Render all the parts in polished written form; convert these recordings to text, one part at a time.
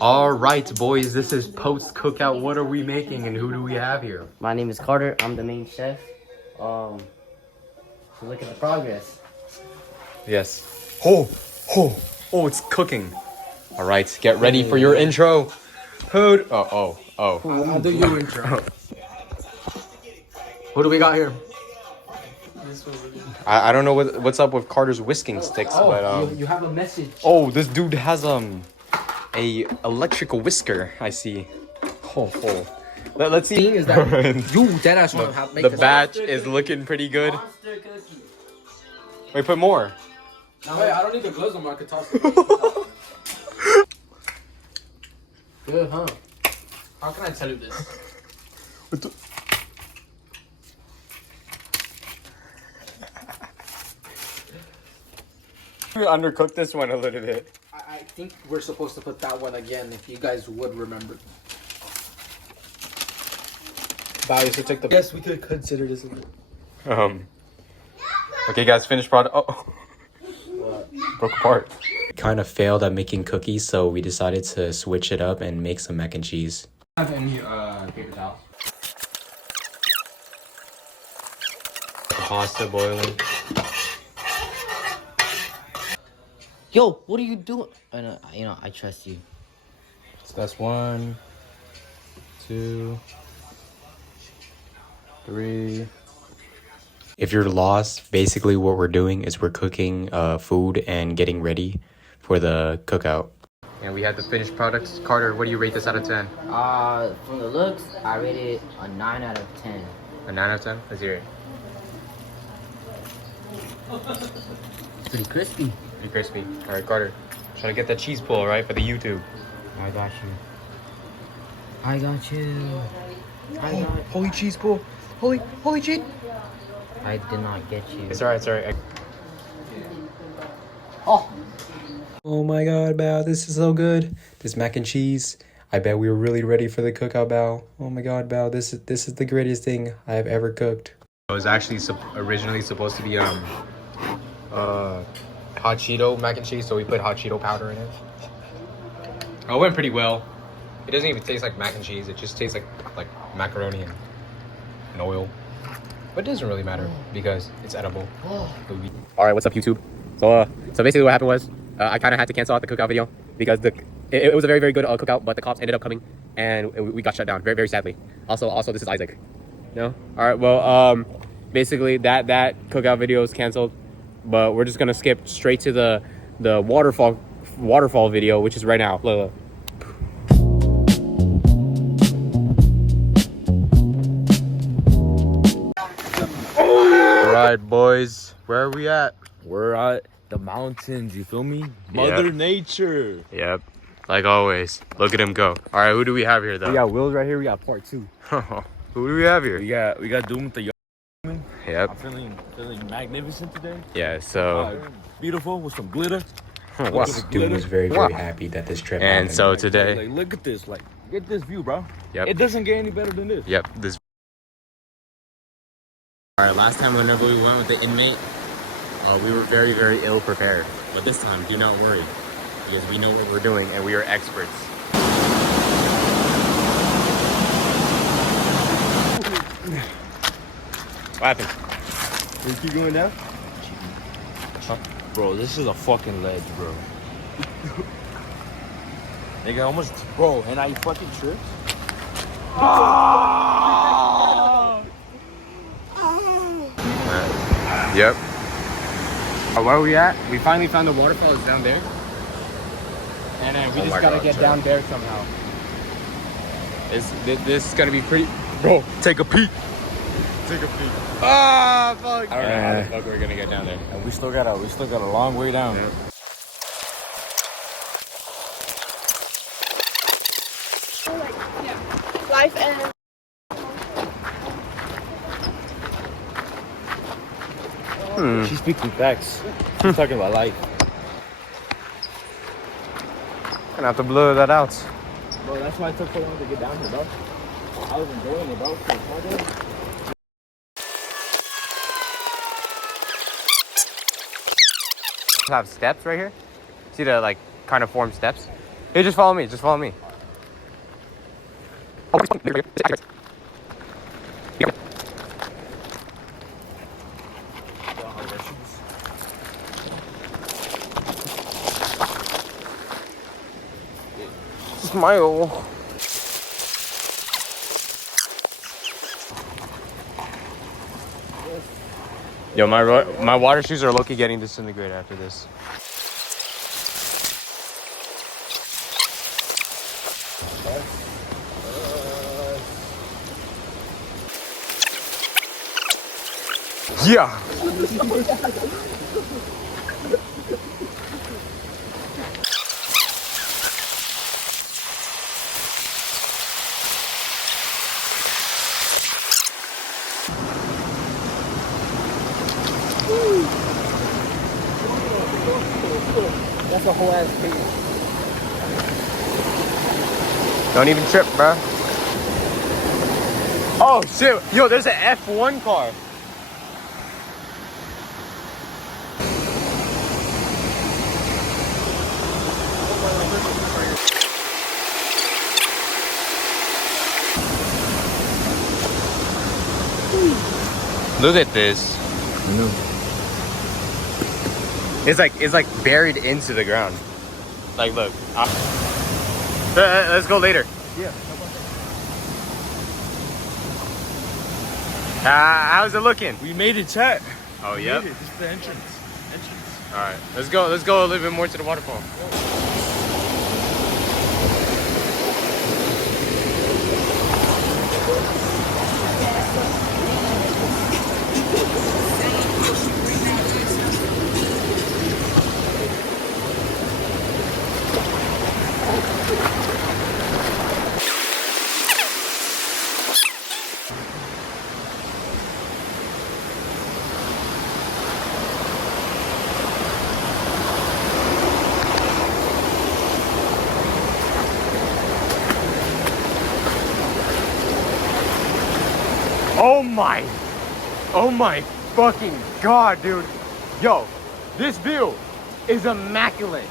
All right, boys, this is post cookout. What are we making and who do we have here? My name is Carter. I'm the main chef. Look at the progress. Yes. Oh, it's cooking. All right, get ready for your intro. Who? Oh. I'll do your intro. Who do we got here? I don't know what's up with Carter's whisking sticks, but you have a message. oh, this dude has a electrical whisker. I see. Let's see. Is that you deadass want to make The this batch is looking pretty good. Monster cookie. Wait, put more. No, wait, I don't need the gloves on. I could toss it. Good, huh? How can I tell you this? We undercooked this one a little bit. I think we're supposed to put that one again if you guys would remember. Bow used to take the. Yes, we could consider this a bit. Okay, guys, finished product. Oh, broke apart. Kind of failed at making cookies, so we decided to switch it up and make some mac and cheese. Have any paper towels? Pasta boiling. Yo, what are you doing? I trust you. So that's 1, 2, 3. If you're lost, basically what we're doing is we're cooking food and getting ready for the cookout. And we have the finished product. Carter, what do you rate this out of 10? From the looks, I rate it a 9 out of 10. A 9 out of 10? Let's hear it. Pretty crispy. Pretty crispy. All right, Carter, try to get that cheese pull, right, for the YouTube. I got you. I got you. Holy cheese pull. Holy cheese. I did not get you. It's alright. Oh. Oh my god, Bao, this is so good. This mac and cheese. I bet we were really ready for the cookout, Bao. Oh my god, Bao, this is the greatest thing I have ever cooked. It was actually originally supposed to be hot Cheeto mac and cheese, so we put hot Cheeto powder in it. Oh, it went pretty well. It doesn't even taste like mac and cheese. It just tastes like macaroni and oil. But it doesn't really matter because it's edible. All right, what's up, YouTube? So basically what happened was I kind of had to cancel out the cookout video because it was a very, very good cookout, but the cops ended up coming and we got shut down very, very sadly. Also, this is Isaac. No? All right, well, basically that cookout video is canceled, but we're just gonna skip straight to the waterfall video, which is right now. Look. All right, boys, where are we at? We're at the mountains, you feel me? Mother Nature. Yep, like always. Look at him go. All right, who do we have here, though? We got Will's right here. We got part 2. Who do we have here? We got Doom with the young. Yep. I'm feeling magnificent today. Yeah, so... Beautiful with some glitter. Wow. Doom was very, very happy that this trip happened. And so today... Like, look at this. Like, get this view, bro. Yep. It doesn't get any better than this. Yep, this... All right, last time whenever we went with the inmate, we were very, very ill prepared. But this time, do not worry, because we know what we're doing and we are experts. What happened? Can you keep going down? Huh? Bro, this is a fucking ledge, bro. Nigga, almost... Bro, and I fucking tripped. Yep. Where are we at? We finally found the waterfall. It's down there. And then we just gotta get down there somehow. This is gonna be pretty... Bro, take a peek. Take a peek. Ah, fuck. I don't know how the fuck we're gonna get down there. And we still got a long way down. Yep. Life and She's speaking facts. She's talking about life. Gonna have to blur that out. Bro, that's why it took so long to get down here, bro. I was enjoying it, bro. Have steps right here. See the kind of formed steps. Hey, just follow me. Just follow me. Smile. Yo, my water shoes are low-key getting disintegrated after this. Yeah. That's a whole ass piece. Don't even trip, bro. Oh shit! Yo, there's an F1 car. Look at this. I know. It's like buried into the ground. Like, look. Let's go later. Yeah. How's it looking? We made it, chat. Oh, We yep. made it. This is the entrance. All right, let's go. Let's go a little bit more to the waterfall. Oh my fucking god, dude. Yo, this view is immaculate.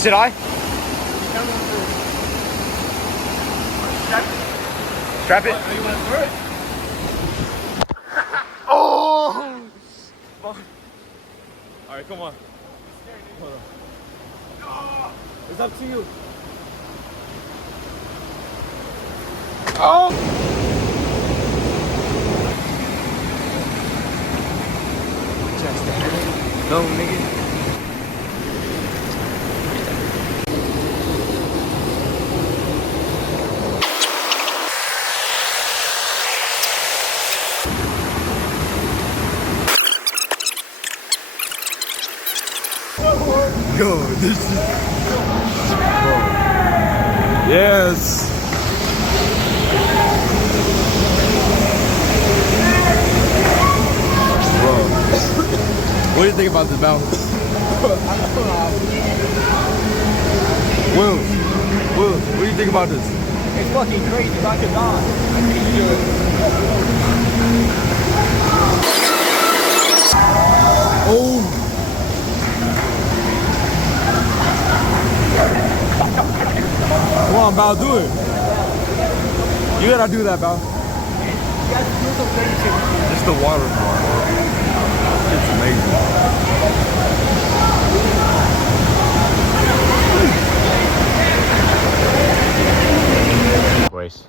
Should I? Strap it? You want to throw it? Oh! Alright, come on. Hold on. It's up to you. Oh! No, nigga. Yo, this is... Yes! Bro, what do you think about this battle? Will, what do you think about this? It's fucking crazy. Rock it on. Oh! Come on, Bao, do it. You gotta do that, Bao. It's the waterfall. It's amazing. Boys,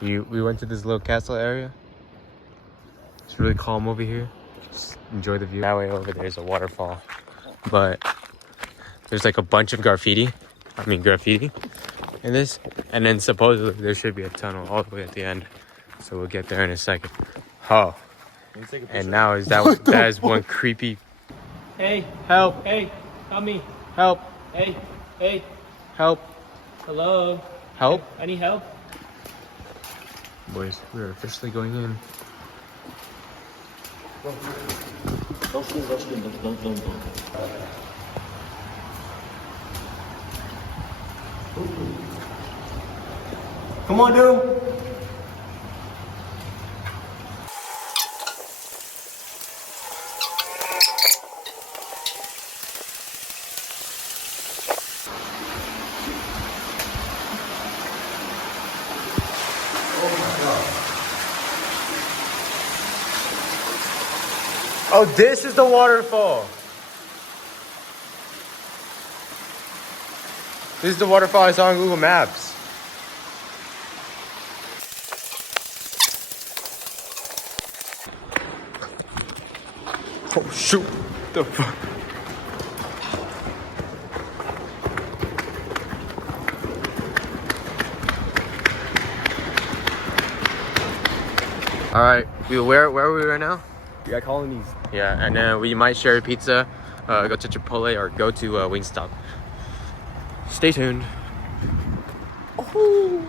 we went to this little castle area. It's really calm over here. Just enjoy the view. That way over there is a waterfall, but there's like a bunch of graffiti in this, and then supposedly there should be a tunnel all the way at the end, so we'll get there in a second. Oh, and now is that is one creepy. Hey, Help, hey, help me. help, Hey, hey. help. Hello. Help? I need help. Boys, we're officially going in. Don't scream. Don't. Come on, dude. Oh, this is the waterfall. This is the waterfall I saw on Google Maps. Oh shoot! The fuck? All right, where are we right now? We got colonies. Yeah, and then we might share a pizza, go to Chipotle or go to Wingstop. Stay tuned. All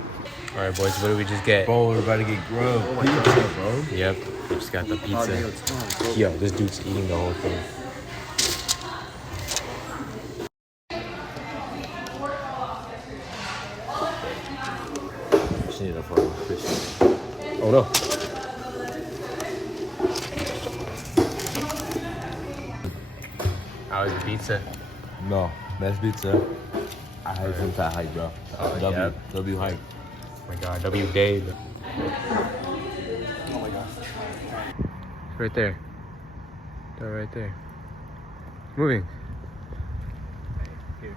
right, boys, what did we just get? Bro, we're about to get grilled. Oh my god, bro. Yep, we just got the pizza. Yo, this dude's eating the whole thing. Just need a photo. Oh no. How was the pizza? No, best pizza. I had some fat hype, bro. Oh, W hype. Oh my god, W Dave. Oh my gosh. It's right there. They're right there. Moving. Here.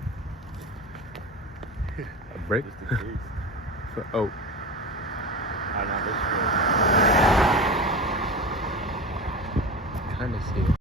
A break? Oh. I don't know. Kind of see it.